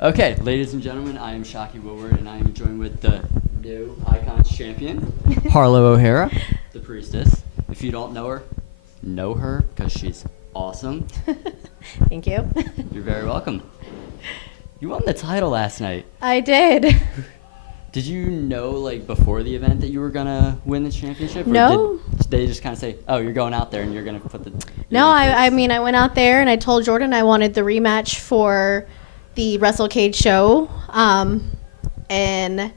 Okay, ladies and gentlemen, I am Shocky Woodward, and I am joined with the new Icons champion, Harlow O'Hara, the priestess. If you don't know her because she's awesome. Thank you. You're very welcome. You won the title last night. I did. Did you know, like, before the event that you were going to win the championship? Or No. did they just kind of say, oh, you're going out there and you're going to put the... No, I mean, I went out there and I told Jordan I wanted the rematch for the WrestleCade show in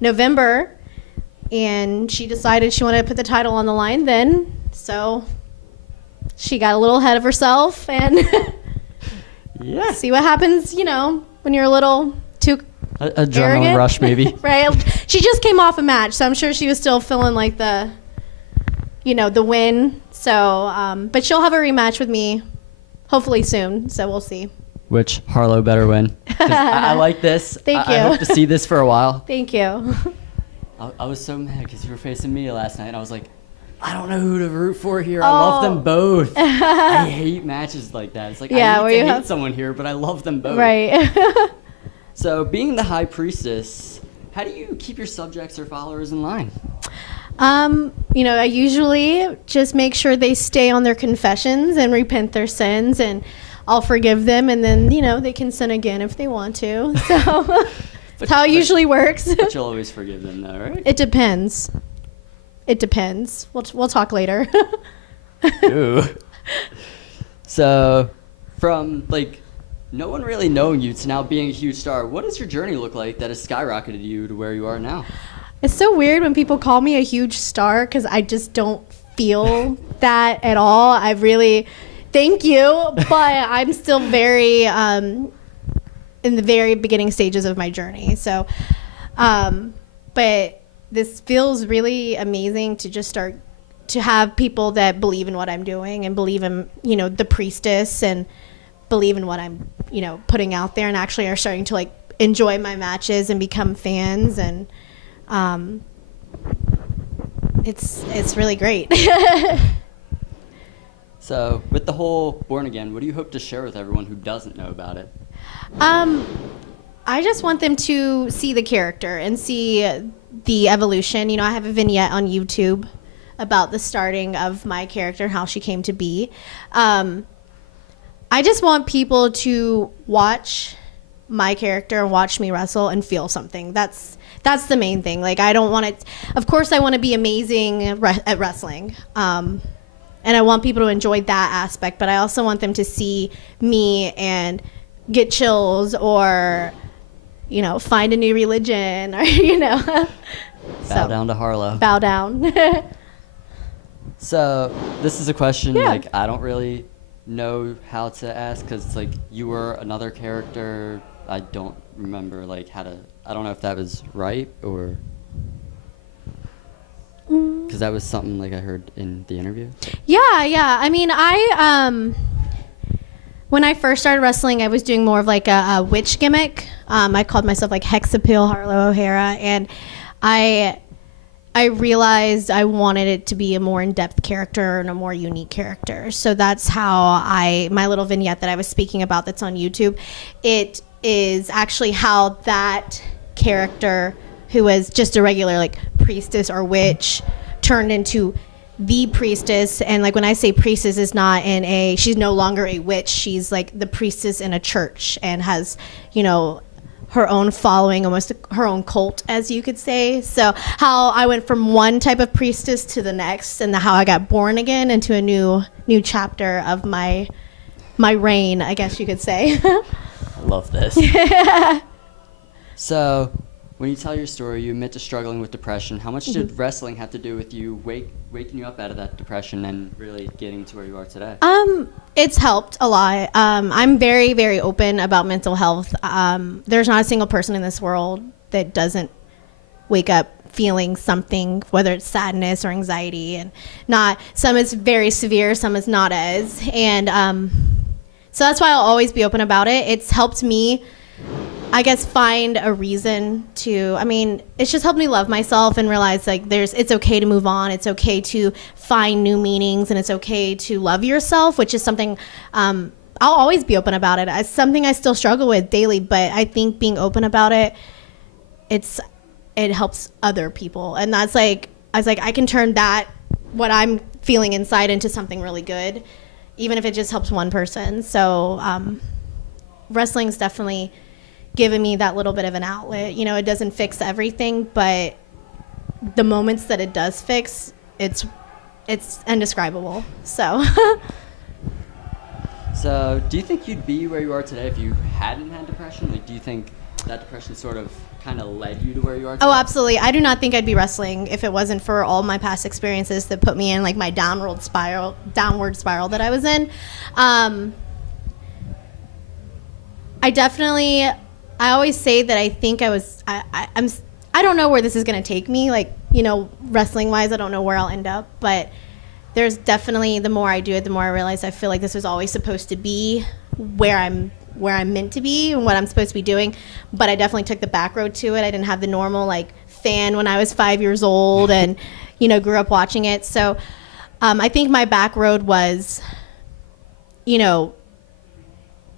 November, and she decided she wanted to put the title on the line then, so she got a little ahead of herself, and yeah. see what happens, you know, when you're a little too Adrenaline arrogant. rush, maybe. Right? She just came off a match, so I'm sure she was still feeling like the win. So, but she'll have a rematch with me hopefully soon, so we'll see. Which Harlow better win. 'Cause I like this. Thank I you. hope to see this for a while. Thank you. I was so mad because you were facing me last night, and I was like, I don't know who to root for here. I love them both. I hate matches like that. It's like, Yeah, I where hate you to hate have- someone here, but I love them both. Right. So, being the high priestess, how do you keep your subjects or followers in line? I usually just make sure they stay on their confessions and repent their sins, and I'll forgive them, and then, they can sin again if they want to. So that's how it usually works. But you'll always forgive them, though, right? It depends. We'll talk later. Ooh. So, from, like, no one really knowing you to now being a huge star, what does your journey look like that has skyrocketed you to where you are now? It's so weird when people call me a huge star because I just don't feel that at all. Thank you, but I'm still very in the very beginning stages of my journey. So, but this feels really amazing to just start to have people that believe in what I'm doing and believe in, the priestess, and believe in what I'm, putting out there, and actually are starting to like enjoy my matches and become fans, and it's really great. So, with the whole Born Again, what do you hope to share with everyone who doesn't know about it? I just want them to see the character and see the evolution. I have a vignette on YouTube about the starting of my character and how she came to be. I just want people to watch my character and watch me wrestle and feel something. That's the main thing. Like, I don't want it. Of course, I want to be amazing at wrestling. And I want people to enjoy that aspect, but I also want them to see me and get chills, or, find a new religion, or, Bow down to Harlow. Bow down. So, this is a question, Yeah. like, I don't really know how to ask, because it's like, you were another character. I don't remember, like, I don't know if that was right, or... Because that was something, like, I heard in the interview. Yeah. I mean, when I first started wrestling, I was doing more of like a witch gimmick. I called myself like Hexapil Harlow O'Hara, and I realized I wanted it to be a more in-depth character and a more unique character. So that's how my little vignette that I was speaking about that's on YouTube, it is actually how that character, who was just a regular like priestess or witch, turned into the priestess. And like, when I say priestess, is not she's no longer a witch. She's like the priestess in a church and has, her own following, almost her own cult, as you could say. So how I went from one type of priestess to the next, and how I got born again into a new chapter of my reign, I guess you could say. I love this. So, when you tell your story, you admit to struggling with depression. How much did wrestling have to do with you waking you up out of that depression and really getting to where you are today? It's helped a lot. I'm very, very open about mental health. There's not a single person in this world that doesn't wake up feeling something, whether it's sadness or anxiety, and some is very severe, some is not as. And so that's why I'll always be open about it. It's helped me, I guess, find a reason it's just helped me love myself and realize like it's okay to move on. It's okay to find new meanings, and it's okay to love yourself, which is something I'll always be open about it. It's something I still struggle with daily, but I think being open about it, it helps other people. And that's like, I was like, I can turn that, what I'm feeling inside, into something really good, even if it just helps one person. So wrestling's definitely given me that little bit of an outlet. You know, it doesn't fix everything, but the moments that it does fix, it's indescribable. So So, do you think you'd be where you are today if you hadn't had depression? Like, do you think that depression sort of kind of led you to where you are today? Oh, absolutely. I do not think I'd be wrestling if it wasn't for all my past experiences that put me in like my downward spiral that I was in. I always say that I think I don't know where this is going to take me, like, you know, wrestling wise. I don't know where I'll end up, but there's definitely, the more I do it, the more I realize I feel like this was always supposed to be where I'm meant to be and what I'm supposed to be doing. But I definitely took the back road to it. I didn't have the normal like fan when I was 5 years old and, you know, grew up watching it. So I think my back road was, you know,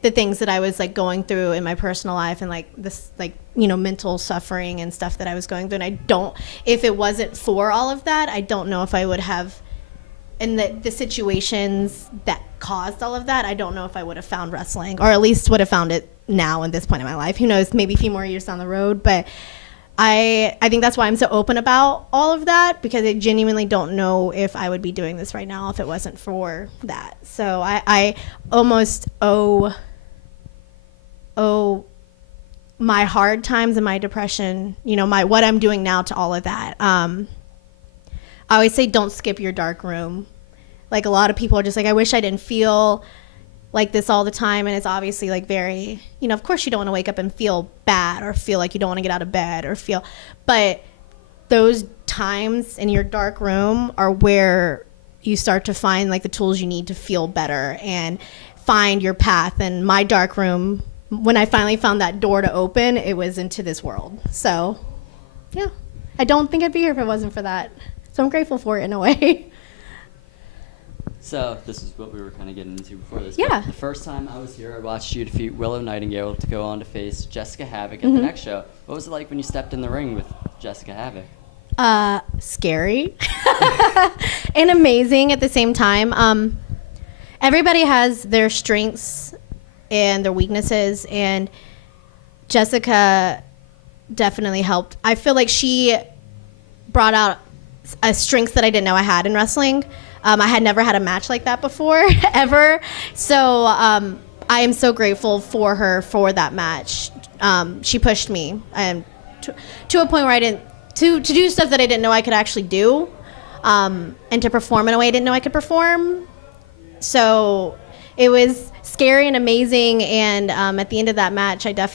the things that I was like going through in my personal life and like this, like, you know, mental suffering and stuff that I was going through. And if it wasn't for all of that, I don't know if I would have, in the situations that caused all of that, I don't know if I would have found wrestling, or at least would have found it now in this point in my life. Who knows, maybe a few more years down the road. But I think that's why I'm so open about all of that, because I genuinely don't know if I would be doing this right now if it wasn't for that. So I almost owe my hard times and my depression, you know, what I'm doing now, to all of that. I always say, don't skip your dark room. Like, a lot of people are just like, I wish I didn't feel like this all the time. And it's obviously like very, you know, of course you don't want to wake up and feel bad or feel like you don't want to get out of bed or feel, but those times in your dark room are where you start to find like the tools you need to feel better and find your path. And my dark room, when I finally found that door to open, it was into this world. So yeah, I don't think I'd be here if it wasn't for that. So I'm grateful for it in a way. So this is what we were kind of getting into before this. Yeah. But the first time I was here, I watched you defeat Willow Nightingale to go on to face Jessica Havoc at the next show. What was it like when you stepped in the ring with Jessica Havoc? Scary and amazing at the same time. Everybody has their strengths and their weaknesses, and Jessica definitely helped. I feel like she brought out a strength that I didn't know I had in wrestling. I had never had a match like that before, ever. So I am so grateful for her for that match. She pushed me to a point where I didn't, to do stuff that I didn't know I could actually do, and to perform in a way I didn't know I could perform. So it was scary and amazing. And at the end of that match, it's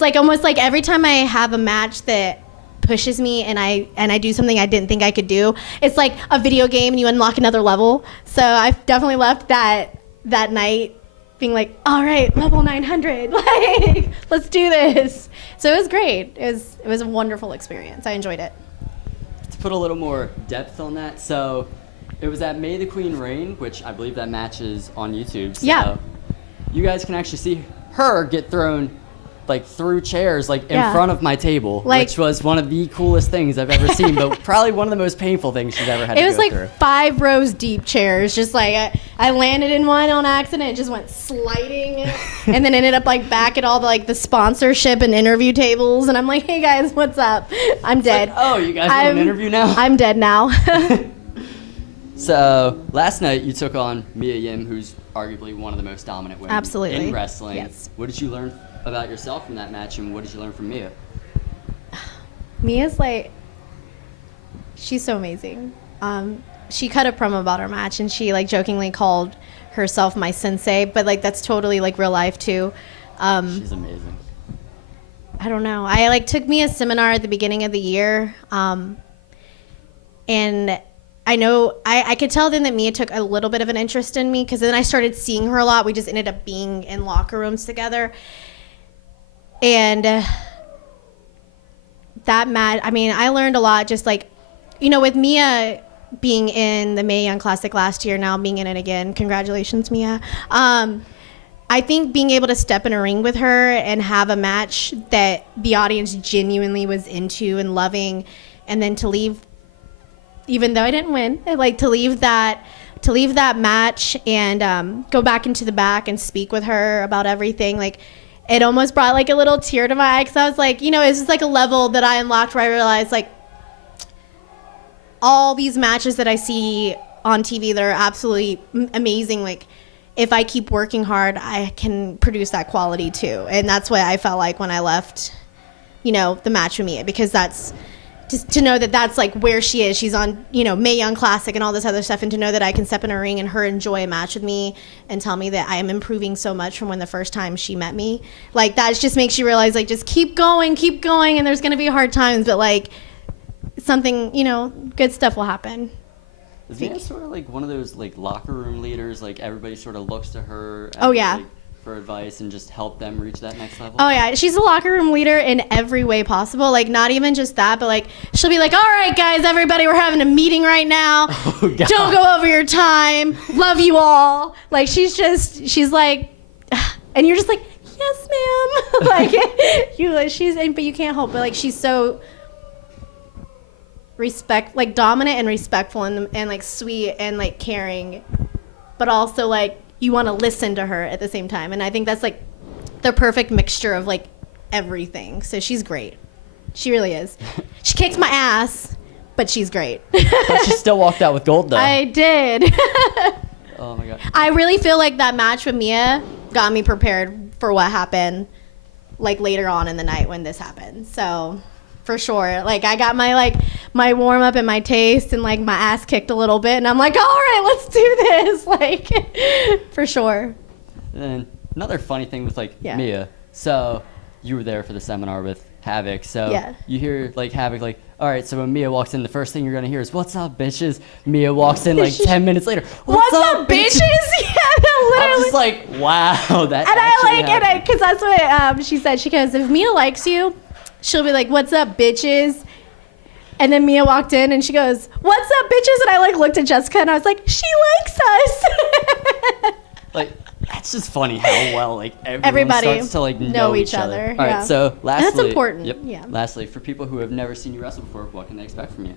like almost like every time I have a match that pushes me and I do something I didn't think I could do, it's like a video game and you unlock another level. So I've definitely left that night being like, all right, level 900, like, let's do this. So it was great. It was a wonderful experience. I enjoyed it. To put a little more depth on that, so it was at May the Queen Reign, which I believe that match is on YouTube. So Yeah. You guys can actually see her get thrown like through chairs like in Yeah. front of my table, Like- which was one of the coolest things I've ever seen, but probably one of the most painful things she's ever had It to was go like through. 5 rows deep chairs. Just like I landed in one on accident. It just went sliding, and then ended up like back at all the like the sponsorship and interview tables. And I'm like, hey guys, what's up? I'm dead. Like, oh, you guys want an interview now? I'm dead now. So last night you took on Mia Yim, who's arguably one of the most dominant women Absolutely. in wrestling. Yes. What did you learn about yourself from that match, and what did you learn from Mia? Mia's like, she's so amazing. She cut a promo about her match, and she like jokingly called herself my sensei, but like that's totally like real life too. She's amazing. I don't know. I like took Mia's seminar at the beginning of the year, and I know I could tell then that Mia took a little bit of an interest in me, because then I started seeing her a lot. We just ended up being in locker rooms together. And that match, I mean, I learned a lot, just like, you know, with Mia, being in the Mae Young Classic last year, now being in it again. Congratulations, Mia. I think being able to step in a ring with her and have a match that the audience genuinely was into and loving, and then to leave, even though I didn't win, like to leave that match and go back into the back and speak with her about everything, like it almost brought like a little tear to my eye, because I was like, you know, it's just like a level that I unlocked where I realized like all these matches that I see on TV that are absolutely amazing, like if I keep working hard, I can produce that quality too. And that's what I felt like when I left, you know, the match with Mia, because that's just to know that that's like where she is. She's on, you know, Mae Young Classic and all this other stuff, and to know that I can step in a ring and her enjoy a match with me and tell me that I am improving so much from when the first time she met me. Like that just makes you realize like just keep going, and there's gonna be hard times, but like something, you know, good stuff will happen. Is Mia sort of like one of those like locker room leaders? Like everybody sort of looks to her. Oh yeah. Like, for advice and just help them reach that next level. Oh yeah, she's a locker room leader in every way possible. Like not even just that, but like she'll be like, "All right, guys, everybody, we're having a meeting right now. Oh, God. Don't go over your time. Love you all." Like she's like, and you're just like, "Yes, ma'am." Like but you can't help it. Like she's so dominant and respectful and like sweet and like caring, but also like you want to listen to her at the same time. And I think that's like the perfect mixture of like everything. So she's great. She really is. She kicks my ass, but she's great. But she still walked out with gold though. I did. Oh my God. I really feel like that match with Mia got me prepared for what happened like later on in the night when this happened. So for sure. Like I got my warm up and my taste and like my ass kicked a little bit, and I'm like, all right, let's do this. Like for sure. And then another funny thing with like Yeah. Mia. So you were there for the seminar with Havoc. So Yeah. you hear like Havoc like, all right, so when Mia walks in, the first thing you're gonna hear is "What's up, bitches?" Mia walks in like 10 minutes later. What's up, bitches? Yeah, literally. I'm just like, wow, that. And I like happened. it because that's what she said. She goes, if Mia likes you, she'll be like, "What's up, bitches?" And then Mia walked in and she goes, "What's up, bitches?" And I like looked at Jessica and I was like, she likes us. Like that's just funny how well like Everybody starts to like know each other. All yeah. right, so lastly, And that's important. Yep. Yeah. Lastly, for people who have never seen you wrestle before, what can they expect from you?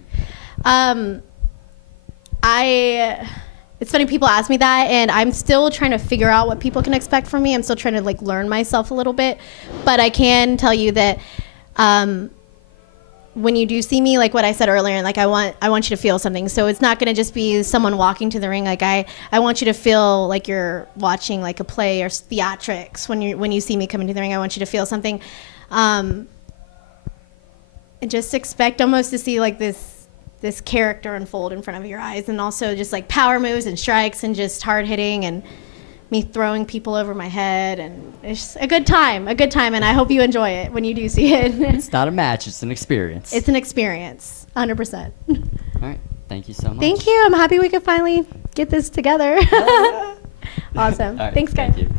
It's funny, people ask me that, and I'm still trying to figure out what people can expect from me. I'm still trying to like learn myself a little bit, but I can tell you that when you do see me, like what I said earlier, like I want you to feel something. So it's not going to just be someone walking to the ring. Like I want you to feel like you're watching like a play or theatrics when you see me coming to the ring. I want you to feel something, and just expect almost to see like this character unfold in front of your eyes, and also just like power moves and strikes and just hard hitting and me throwing people over my head, and it's just a good time, and I hope you enjoy it when you do see it. It's not a match, it's an experience. It's an experience, 100%. All right, thank you so much. Thank you. I'm happy we could finally get this together. Awesome. All right, Thanks, guys. Thank you.